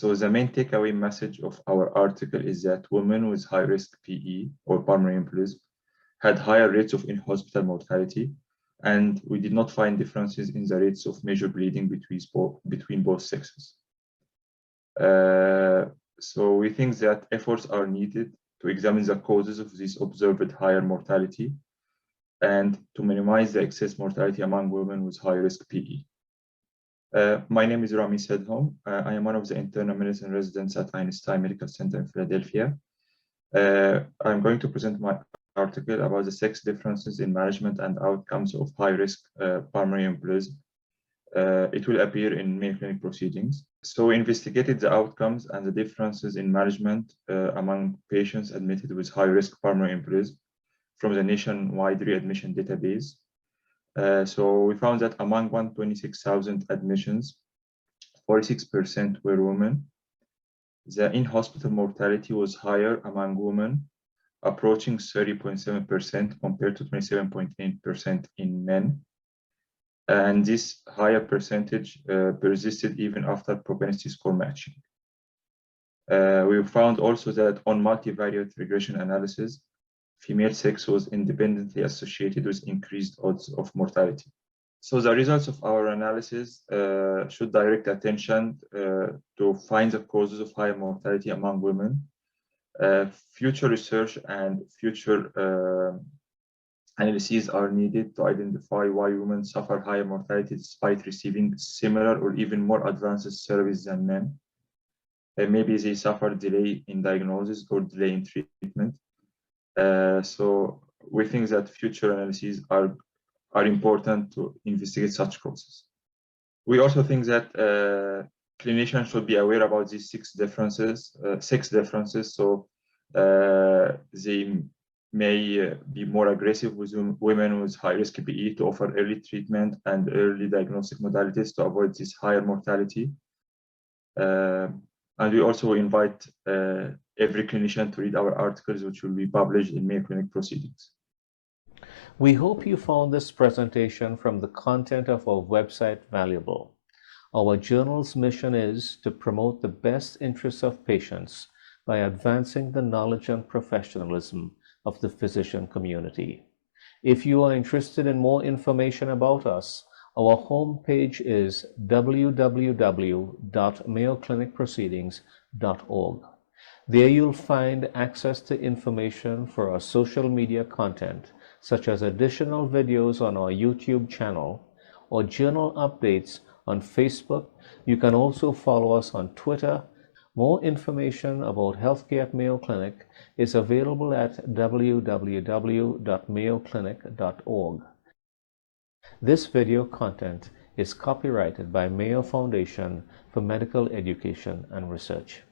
So the main takeaway message of our article is that women with high-risk PE or pulmonary embolism had higher rates of in-hospital mortality, and we did not find differences in the rates of major bleeding between both sexes. So we think that efforts are needed to examine the causes of this observed higher mortality and to minimize the excess mortality among women with high-risk PE. My name is Rami Sedhom. I am one of the internal medicine residents at Einstein Medical Center in Philadelphia. I'm going to present my article about the sex differences in management and outcomes of high-risk pulmonary embolism. It will appear in Mayo Clinic Proceedings. So we investigated the outcomes and the differences in management among patients admitted with high-risk pulmonary embolism from the nationwide readmission database. So we found that among 126,000 admissions, 46% were women. The in-hospital mortality was higher among women, approaching 30.7% compared to 27.8% in men. And this higher percentage persisted even after propensity score matching. We found also that on multivariate regression analysis, female sex was independently associated with increased odds of mortality. So the results of our analysis should direct attention to find the causes of higher mortality among women. Future research and future analyses are needed to identify why women suffer higher mortality despite receiving similar or even more advanced service than men. Maybe they suffer delay in diagnosis or delay in treatment. So we think that future analyses are important to investigate such causes. We also think that clinicians should be aware about these sex differences. So they may be more aggressive with women with high-risk PE to offer early treatment and early diagnostic modalities to avoid this higher mortality. And we also invite every clinician to read our articles, which will be published in Mayo Clinic Proceedings. We hope you found this presentation from the content of our website valuable. Our journal's mission is to promote the best interests of patients by advancing the knowledge and professionalism of the physician community. If you are interested in more information about us, our homepage is www.mayoclinicproceedings.org. There you'll find access to information for our social media content, such as additional videos on our YouTube channel or journal updates on Facebook. You can also follow us on Twitter. More information about healthcare at Mayo Clinic is available at www.mayoclinic.org. This video content is copyrighted by Mayo Foundation for Medical Education and Research.